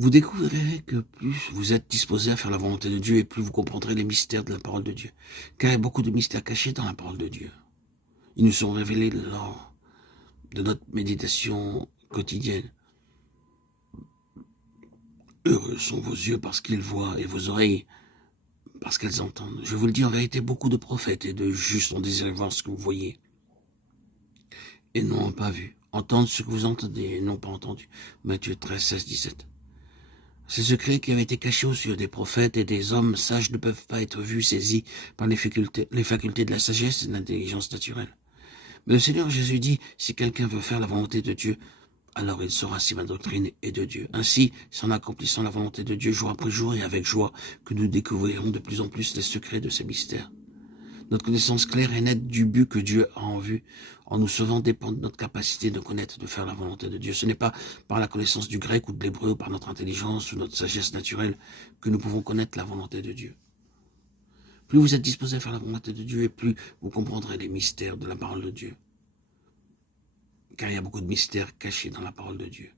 vous découvrirez que plus vous êtes disposé à faire la volonté de Dieu et plus vous comprendrez les mystères de la parole de Dieu. Car il y a beaucoup de mystères cachés dans la parole de Dieu. Ils nous sont révélés lors de notre méditation quotidienne. Heureux sont vos yeux parce qu'ils voient et vos oreilles parce qu'elles entendent. Je vous le dis en vérité, beaucoup de prophètes et de justes ont désiré voir ce que vous voyez et n'ont pas vu. Entendre ce que vous entendez et n'ont pas entendu. Matthieu 13, 16, 17. Ces secrets qui avaient été cachés aux yeux des prophètes et des hommes sages ne peuvent pas être vus, saisis par les facultés de la sagesse et de l'intelligence naturelle. Mais le Seigneur Jésus dit, si quelqu'un veut faire la volonté de Dieu, alors il saura si ma doctrine est de Dieu. Ainsi, c'est en accomplissant la volonté de Dieu jour après jour et avec joie que nous découvrirons de plus en plus les secrets de ces mystères. Notre connaissance claire et nette du but que Dieu a en vue, en nous sauvant, dépend de notre capacité de connaître, de faire la volonté de Dieu. Ce n'est pas par la connaissance du grec ou de l'hébreu, ou par notre intelligence ou notre sagesse naturelle que nous pouvons connaître la volonté de Dieu. Plus vous êtes disposé à faire la volonté de Dieu, et plus vous comprendrez les mystères de la parole de Dieu. Car il y a beaucoup de mystères cachés dans la parole de Dieu.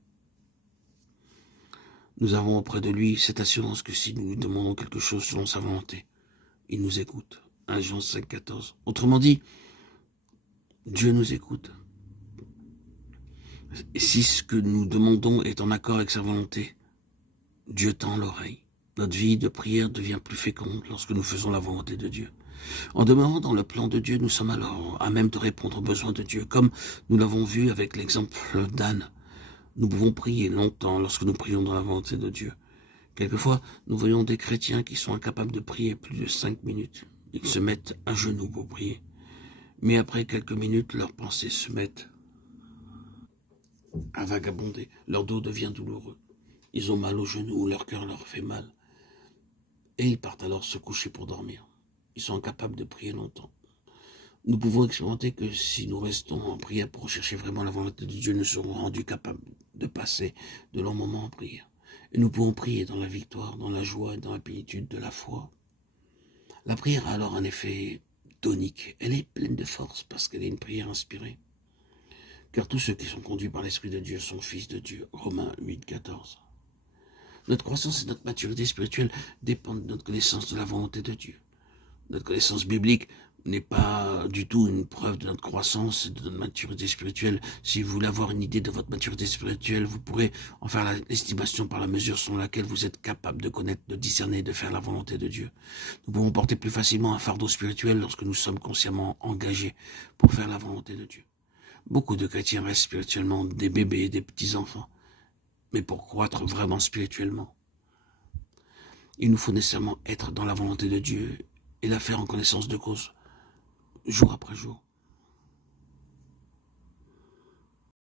Nous avons auprès de lui cette assurance que si nous lui demandons quelque chose selon sa volonté, il nous écoute. 1 Jean 5, 14. Autrement dit, Dieu nous écoute. Et si ce que nous demandons est en accord avec sa volonté, Dieu tend l'oreille. Notre vie de prière devient plus féconde lorsque nous faisons la volonté de Dieu. En demeurant dans le plan de Dieu, nous sommes alors à même de répondre aux besoins de Dieu, comme nous l'avons vu avec l'exemple d'Anne. Nous pouvons prier longtemps lorsque nous prions dans la volonté de Dieu. Quelquefois, nous voyons des chrétiens qui sont incapables de prier plus de 5 minutes. Ils se mettent à genoux pour prier. Mais après quelques minutes, leurs pensées se mettent à vagabonder. Leur dos devient douloureux. Ils ont mal aux genoux, leur cœur leur fait mal. Et ils partent alors se coucher pour dormir. Ils sont incapables de prier longtemps. Nous pouvons expérimenter que si nous restons en prière pour chercher vraiment la volonté de Dieu, nous serons rendus capables de passer de longs moments en prière. Et nous pouvons prier dans la victoire, dans la joie et dans la plénitude de la foi. La prière a alors un effet tonique. Elle est pleine de force parce qu'elle est une prière inspirée. Car tous ceux qui sont conduits par l'Esprit de Dieu sont fils de Dieu. Romains 8, 14. Notre croissance et notre maturité spirituelle dépendent de notre connaissance de la volonté de Dieu. Notre connaissance biblique n'est pas du tout une preuve de notre croissance et de notre maturité spirituelle. Si vous voulez avoir une idée de votre maturité spirituelle, vous pourrez en faire l'estimation par la mesure selon laquelle vous êtes capable de connaître, de discerner, de faire la volonté de Dieu. Nous pouvons porter plus facilement un fardeau spirituel lorsque nous sommes consciemment engagés pour faire la volonté de Dieu. Beaucoup de chrétiens restent spirituellement des bébés, des petits-enfants. Mais pour croître vraiment spirituellement, il nous faut nécessairement être dans la volonté de Dieu et la faire en connaissance de cause, jour après jour.